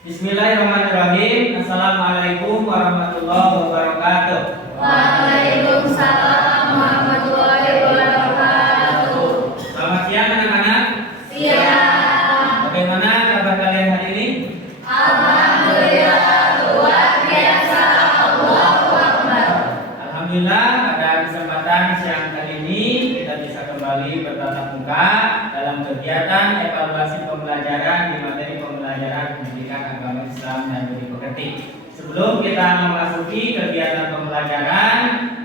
Bismillahirrahmanirrahim. Assalamualaikum warahmatullahi wabarakatuh. Waalaikumsalam warahmatullahi wabarakatuh. Selamat siang anak-anak. Siang. Bagaimana kabar kalian hari ini? Alhamdulillah luar biasa. Allahu Akbar. Alhamdulillah pada kesempatan siang kali ini kita bisa kembali bertatap muka dalam kegiatan evaluasi pembelajaran di materi pembelajaran pendidikan agama Islam dan budi pekerti. Sebelum kita memasuki kegiatan pembelajaran,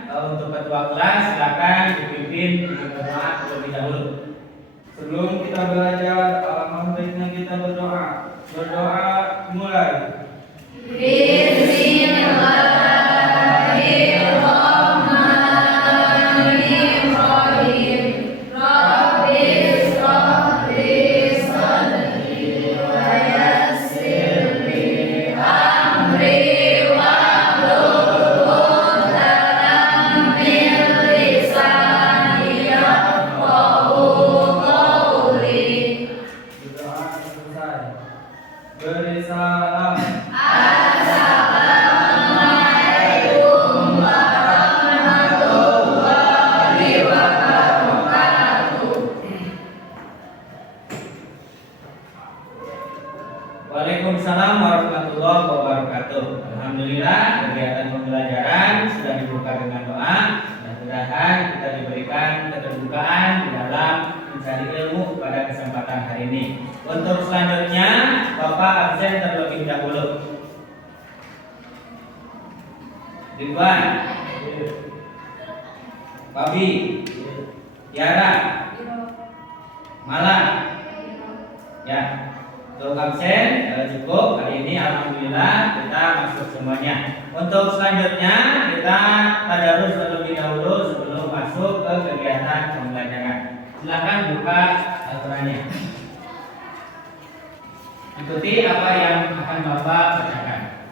untuk ketua kelas silakan dipimpin dengan berdoa terlebih dahulu. Sebelum kita belajar, alangkah baiknya kita berdoa. Berdoa mulai. Bismillahirrahmanirrahim. Rabbi shrah li sadri wa yassir li amri wahlul 'uqdatam min lisani yafqahu qawli. Berdoa selesai. Beri salam. Assalamualaikum warahmatullahi wabarakatuh. Waalaikumsalam warahmatullahi wabarakatuh. Alhamdulillah kegiatan pembelajaran sudah dibuka dengan doa. Mudah-mudahan kita diberikan keterbukaan di dalam mencari ilmu pada kesempatan hari ini. Untuk selanjutnya, Bapak absen terlebih dahulu. Ridwan, Babi, Tiara, Malang. Ya, untuk absen cukup hari ini. Alhamdulillah kita masuk semuanya. Untuk selanjutnya kita tadarus terlebih dahulu sebelum masuk ke kegiatan pembelajaran. Silakan buka Al-Qur'annya. Ikuti apa yang akan Bapak bacakan.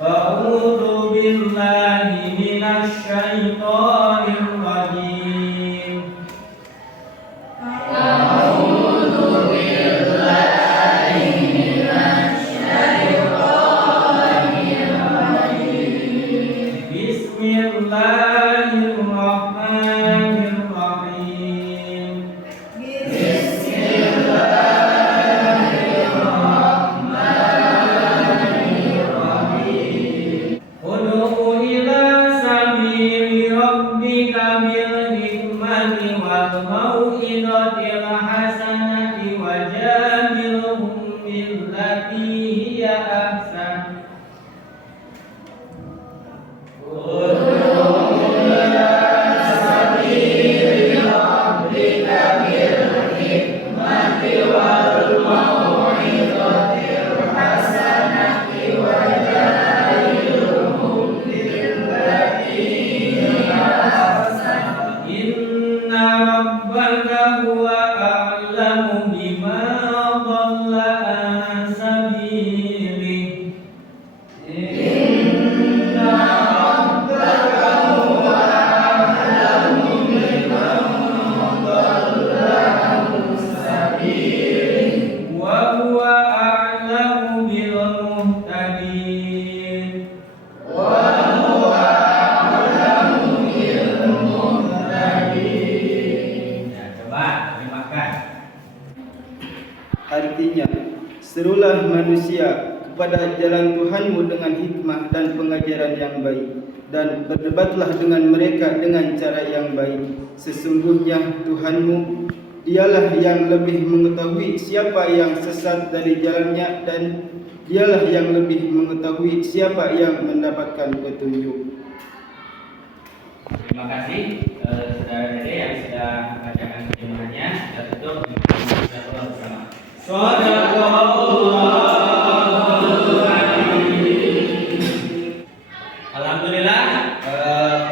A'udzu billahi minasy syaithanir rajim. Bismillahirrahmanirrahim. Ud'u ila sabili rabbika bil hikmati wal mau'izatil hasanati wajadilhum billati hiya ahsan. Inna rabbaka huwa a'lamu bima dhalla an sabilihi. Inna rabbaka huwa a'lamu bima dhalla an sabilihi wa huwa a'lamu bil muhtadin. Ya, coba terjemahkan. Artinya, serulah manusia kepada jalan Tuhanmu dengan hikmah dan pengajaran yang baik, dan berdebatlah dengan mereka dengan cara yang baik. Sesungguhnya Tuhanmu, dialah yang lebih mengetahui siapa yang sesat dari jalannya, dan dialah yang lebih mengetahui siapa yang mendapatkan petunjuk. Terima kasih saudara Dede yang sudah membacakan terjemahannya. Kita tutup dengan doa bersama. Shadaqallahul Azim. Alhamdulillah,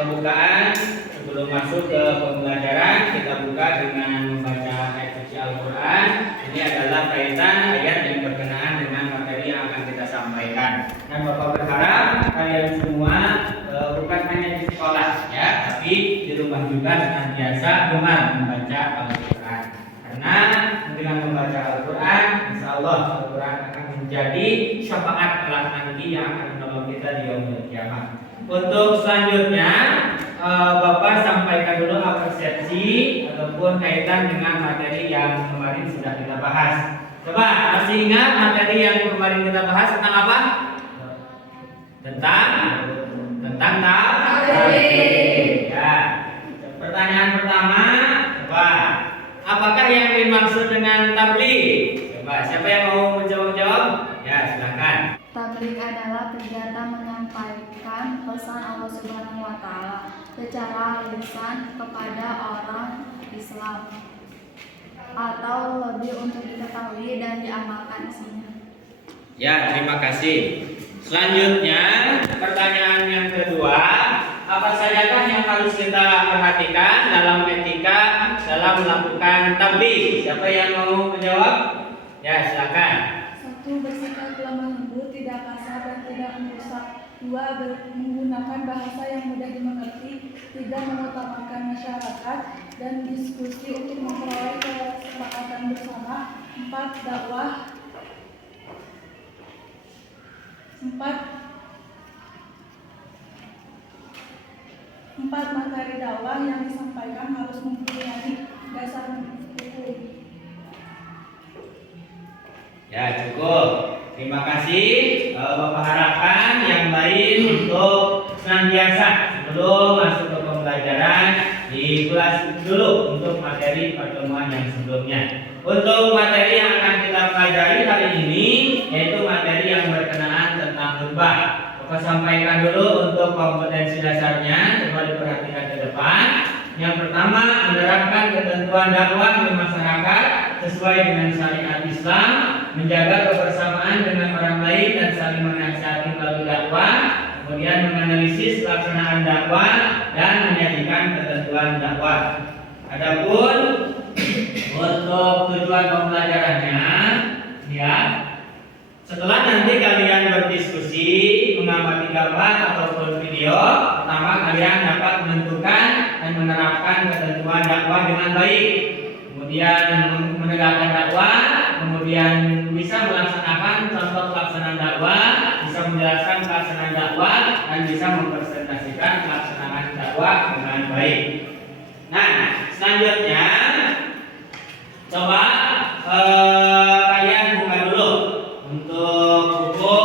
pembukaan sebelum masuk ke pembelajaran kita buka dengan membaca ayat suci Al-Qur'an. Ini adalah kaitan ayat yang berkenaan dengan materi yang akan kita sampaikan. Dan Bapak berharap kalian semua bukan hanya di sekolah ya, tapi di rumah juga senantiasa gemar membaca Al-Qur'an. Karena dengan membaca Al-Qur'an, insya Allah Al-Qur'an akan menjadi syafaat kelak nanti yang akan menolong kita di yaumul kiamat. Untuk selanjutnya Bapak sampaikan dulu persepsi ataupun kaitan dengan materi yang kemarin sudah kita bahas. Coba masih ingat materi yang kemarin kita bahas tentang apa? Tentang takbir. Ya. Pertanyaan pertama, coba apakah yang dimaksud dengan tabligh? Coba siapa yang mau menjawab? Ya, silakan. Tabligh adalah kegiatan menyampaikan pesan Allah Subhanahu wa taala secara lisan kepada orang Islam atau lebih untuk diketahui dan diamalkan isinya. Ya, terima kasih. Selanjutnya, pertanyaan yang kedua, apa sajakah yang harus kita perhatikan dalam etika dalam melakukan tabligh? Siapa yang mau menjawab? Ya, silakan. 1. Bersikap lemah lembut, tidak kasar dan tidak merusak. 2. Menggunakan bahasa yang mudah dimengerti. 3. Mengutamakan masyarakat dan diskusi untuk memperoleh kesepakatan bersama. 4. Dakwah. 4. Materi dakwah yang disampaikan harus mempunyai dasar hukum. Ya, cukup. Terima kasih. Bapak harapkan yang lain untuk senantiasa sebelum masuk ke pembelajaran dikulas dulu untuk materi pertemuan yang sebelumnya. Untuk materi yang akan kita pelajari hari ini yaitu materi yang berkenaan tentang khutbah. Bapak sampaikan dulu untuk kompetensi dasarnya, coba diperhatikan ke depan. Yang pertama, menerapkan ketentuan dakwah di masyarakat sesuai dengan syariat Islam, menjaga kebersamaan dengan orang lain dan saling menasihati melalui dakwah, kemudian menganalisis pelaksanaan dakwah dan menyajikan ketentuan dakwah. Adapun untuk tujuan pembelajarannya, ya, setelah nanti kalian berdiskusi, mengamati gambar ataupun video, pertama kalian dapat menentukan dan menerapkan ketentuan dakwah dengan baik. Kemudian menegakkan dakwah, kemudian bisa melaksanakan contoh pelaksanaan dakwah, bisa menjelaskan pelaksanaan dakwah, dan bisa mempresentasikan pelaksanaan dakwah dengan baik. Nah, selanjutnya coba kalian buka dulu untuk buku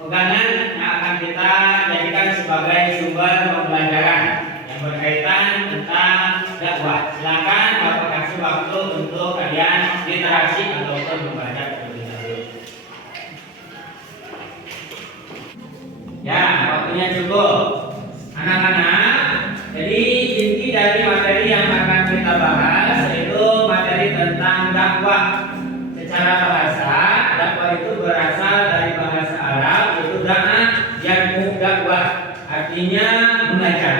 pegangan yang akan kita jadikan sebagai sumber pembelajaran yang berkaitan tentang dakwah. Silakan Bapak kasih waktu untuk kalian literasi ataupun membaca terlebih dahulu. Ya, waktunya cukup. Anak-anak, jadi inti dari materi yang akan kita bahas yaitu materi tentang dakwah. Secara bahasa, dakwah itu berasal dari bahasa Arab yaitu da'ah yad'u dakwah, artinya mengajar.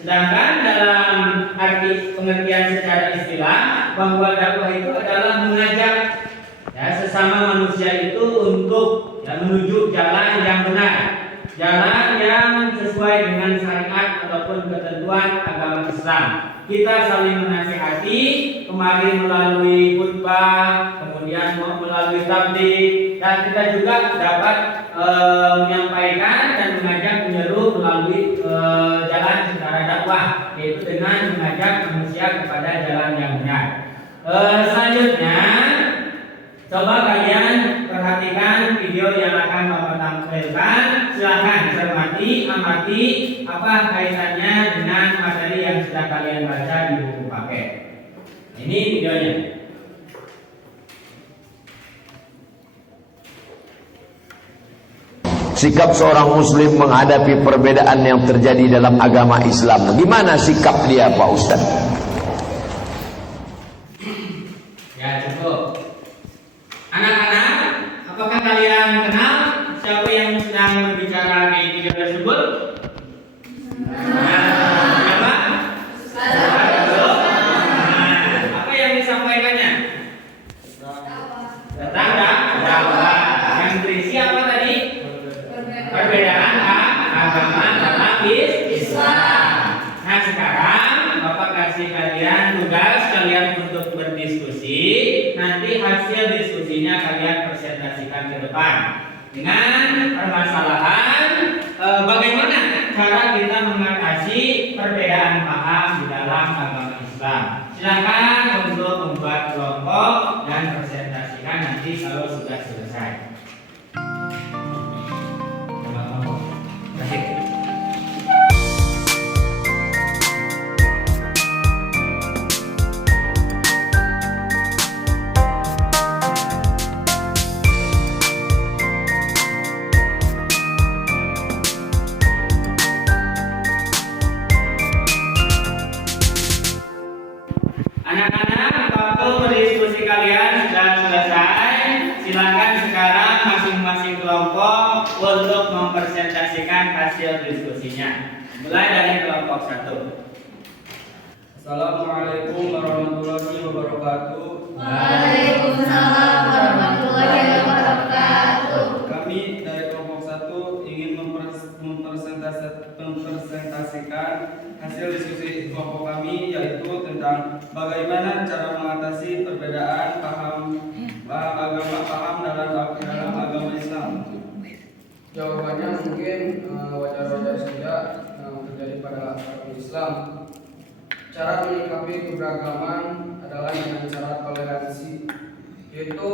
Sedangkan dalam arti pengertian secara istilah bahwa dakwah itu adalah mengajak ya sesama manusia itu untuk menuju jalan yang benar, jalan yang sesuai dengan syariat ataupun ketentuan agama Islam. Kita saling menasihati, kemarin melalui khutbah, kemudian melalui tabligh, dan kita juga dapat menyampaikan dan mengajak menyeru melalui jalan secara dakwah, yaitu dengan mengajak manusia kepada jalan yang benar. Selanjutnya, coba kalian perhatikan video yang akan Bapak tampilkan. Silakan cermati, amati apa kaitannya dengan materi yang sudah kalian baca di buku paket. Ini videonya. Sikap seorang muslim menghadapi perbedaan yang terjadi dalam agama Islam. Gimana sikap dia, Pak Ustaz? Ya, cukup. Anak-anak, apakah kalian kenal siapa yang sedang berbicara di video tersebut? Siapa? Apa yang disampaikannya? Tentang dakwah. Yang berisi apa tadi? Perbedaan agama dalam Islam. Nah, sekarang Bapak kasih kalian tugas untuk berdiskusi. Nanti hasil diskusinya kalian presentasikan ke depan dengan permasalahan bagaimana cara kita mengatasi perbedaan paham di dalam agama Islam. Silakan untuk membuat kelompok dan presentasikan nanti kalau sudah selesai. Anak-anak, waktu berdiskusi kalian sudah selesai. Silakan sekarang masing-masing kelompok untuk mempresentasikan hasil diskusinya. Mulai dari kelompok 1. Assalamualaikum warahmatullahi wabarakatuh. Waalaikumsalam warahmatullahi wabarakatuh. Kami dari kelompok 1 ingin mempresentasikan hasil diskusi kelompok kami, yaitu tentang bagaimana cara mengatasi perbedaan paham dalam agama Islam. Jawabannya mungkin wajar-wajar saja terjadi pada agama Islam. Cara menyikapi keberagaman adalah dengan cara toleransi, yaitu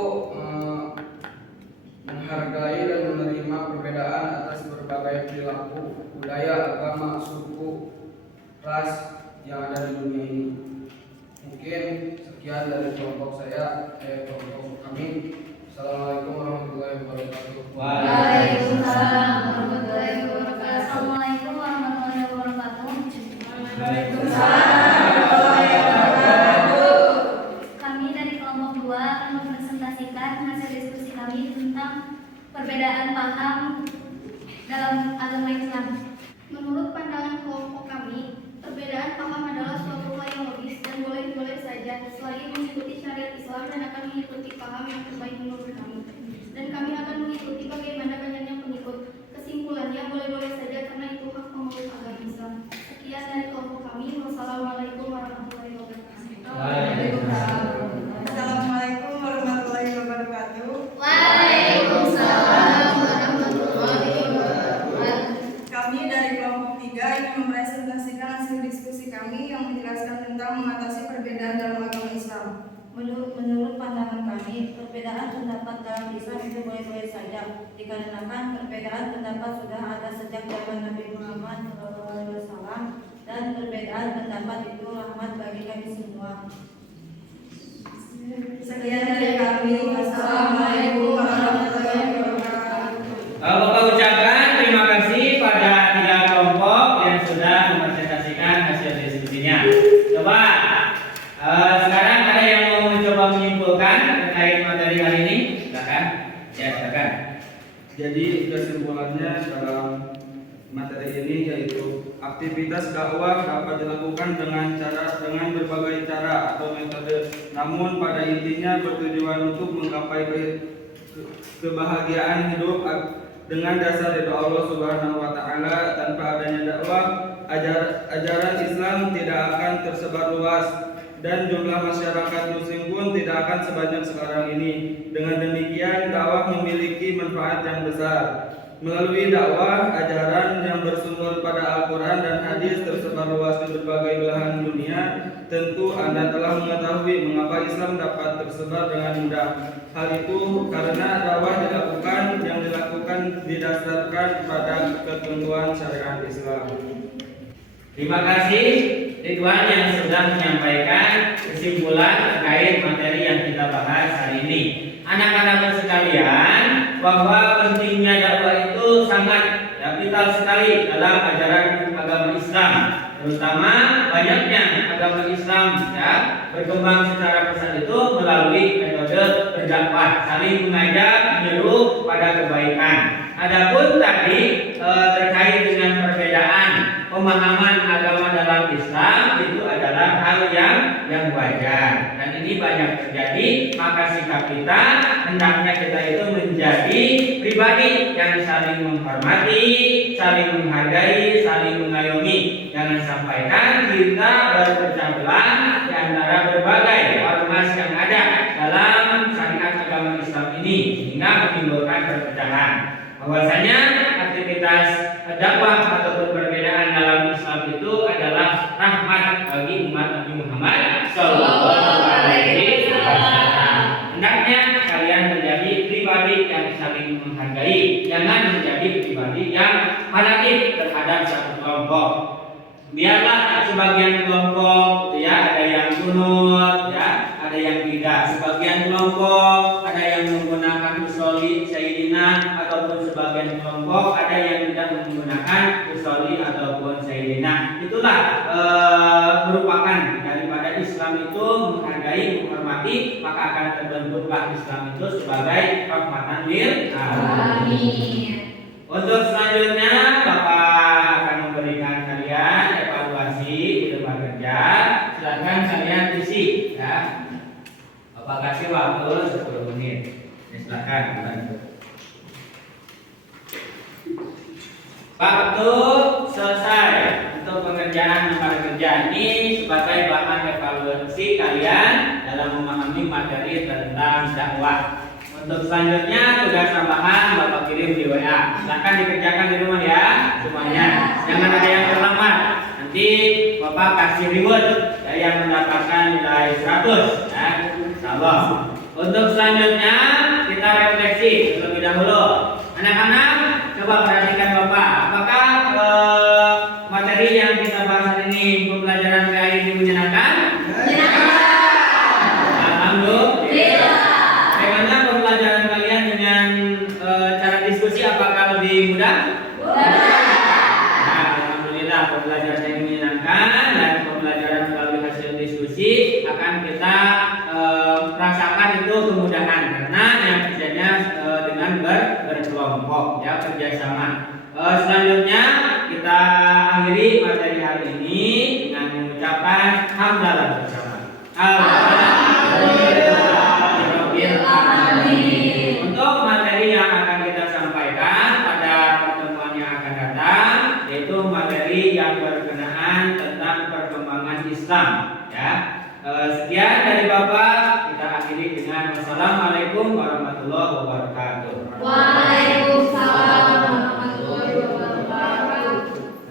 menghargai dan menerima perbedaan atas berbagai perilaku, budaya, agama, suku, ras yang ada di dunia ini. Mungkin sekian dari kelompok saya, kelompok kami. Assalamualaikum warahmatullahi wabarakatuh. Waalaikumsalam warahmatullahi wabarakatuh. Assalamualaikum warahmatullahi wabarakatuh. Kami dari kelompok 2 akan mempresentasikan hasil diskusi kami tentang perbedaan paham dalam agama Islam. Menurut pandangan kelompok kami, perbedaan paham adalah suatu hal yang logis dan boleh-boleh saja selagi mengikuti syariat Islam dan akan mengikuti paham yang terbaik menurut kami. Dan kami akan mengikuti bagaimana banyaknya pengikut. Kesimpulannya boleh-boleh saja karena itu hak pemeluk agama Islam. Sekian dari kelompok kami. Wassalamualaikum warahmatullahi wabarakatuh. Assalamualaikum warahmatullahi wabarakatuh. Waalaikumsalam warahmatullahi wabarakatuh. Kami dari kelompok 3 ingin mempresentasikan hasil diskusi kami yang menjelaskan tentang mengatasi perbedaan dalam agama Islam. Menurut pandangan kami, perbedaan pendapat dalam Islam itu boleh-boleh saja, dikarenakan perbedaan pendapat sudah ada sejak zaman Nabi Muhammad SAW, dan perbedaan pendapat itu rahmat bagi kami semua. Sekian dari kami. Wassalamualaikum warahmatullahi wabarakatuh. Bapak ucapkan terima kasih pada 3 kelompok yang sudah mempresentasikan hasil diskusinya. Coba sekarang ada yang mau mencoba menyimpulkan terkait materi hari ini? Silakan. Ya, silakan. Jadi kesimpulannya dalam materi ini yaitu aktivitas dakwah dapat dilakukan dengan berbagai cara atau metode, namun pada intinya bertujuan untuk menggapai kebahagiaan hidup dengan dasar ridho Allah Subhanahu wa taala. Tanpa adanya dakwah, ajaran Islam tidak akan tersebar luas dan jumlah masyarakat muslim pun tidak akan sebanyak sekarang ini. Dengan demikian, dakwah memiliki manfaat yang besar. Melalui dakwah, ajaran yang bersumber pada Al-Quran dan hadis tersebar luas di berbagai belahan dunia. Tentu Anda telah mengetahui mengapa Islam dapat tersebar dengan mudah. Hal itu karena dakwah yang dilakukan didasarkan pada ketentuan syariat Islam. Terima kasih Ridwan yang sudah menyampaikan kesimpulan terkait materi yang kita bahas hari ini. Anak-anak sekalian, bahwa pentingnya dakwah itu sangat vital sekali dalam ajaran agama Islam, terutama banyaknya agama Islam berkembang secara pesat itu melalui metode berdakwah, saling mengajak, menyeru pada kebaikan. Adapun tadi terkait dengan perbedaan pemahaman agama dalam Islam itu adalah hal yang wajar dan ini banyak terjadi. Maka sikap kita hendaknya kita itu menjadi pribadi yang saling menghormati, saling menghargai, saling mengayomi. Jangan sampaikan kita berpecah belah di antara berbagai ormas yang ada dalam syariat agama Islam ini sehingga menimbulkan pembelajaran. Bahwasanya aktivitas dakwah ataupun perbedaan dalam Islam itu adalah rahmat bagi umat Nabi Muhammad Sallallahu Alaihi Wasallam. Hendaknya kalian menjadi pribadi yang saling menghargai, jangan menjadi pribadi yang fanatik terhadap satu kelompok. Biarlah sebagian kelompok ya ada yang kunut ya, ada yang tidak. Sebagian kelompok ada yang menggunakan usholi sayyidina, ataupun sebagian kelompok ada yang tidak menggunakan usholi ataupun sayyidina. Itulah merupakan daripada Islam itu menghargai, menghormati, maka akan terbentuklah Islam itu sebagai rahmatan lil alamin. Untuk selanjutnya Bapak akan memberikan kalian evaluasi di tempat kerja. Silakan kalian isi ya. Bapak kasih waktu 10 menit. Silakan. Waktu selesai untuk pengerjaan tempat kerja ini sebagai bahan evaluasi kalian dalam memahami materi tentang dakwah. Untuk selanjutnya tugas tambahan Bapak kirim di WA. Silahkan dikerjakan di rumah ya semuanya. Jangan ada yang terlambat. Nanti Bapak kasih reward ya, yang mendapatkan nilai 100 ya. Insyaallah. Untuk selanjutnya kita refleksi terlebih dahulu. Anak-anak coba perhatikan Bapak. Apakah materi yang kita bahas hari ini, pembelajaran kali ini menyenangkan? Alhamdulillah. Bagaimana pembelajaran kalian dengan cara diskusi, apakah lebih mudah? Nah, alhamdulillah pembelajaran yang menyenangkan dan pembelajaran melalui hasil diskusi akan kita rasakan itu kemudahan karena yang kerjanya dengan berkelompok ya, kerjasama. Selanjutnya kita akhiri materi hari ini dengan mengucapkan hamdalah bersama. Untuk materi yang akan kita sampaikan pada pertemuan yang akan datang, yaitu materi yang berkenaan tentang perkembangan Islam ya. Sekian dari Bapak, kita akhiri dengan wassalamualaikum warahmatullahi wabarakatuh.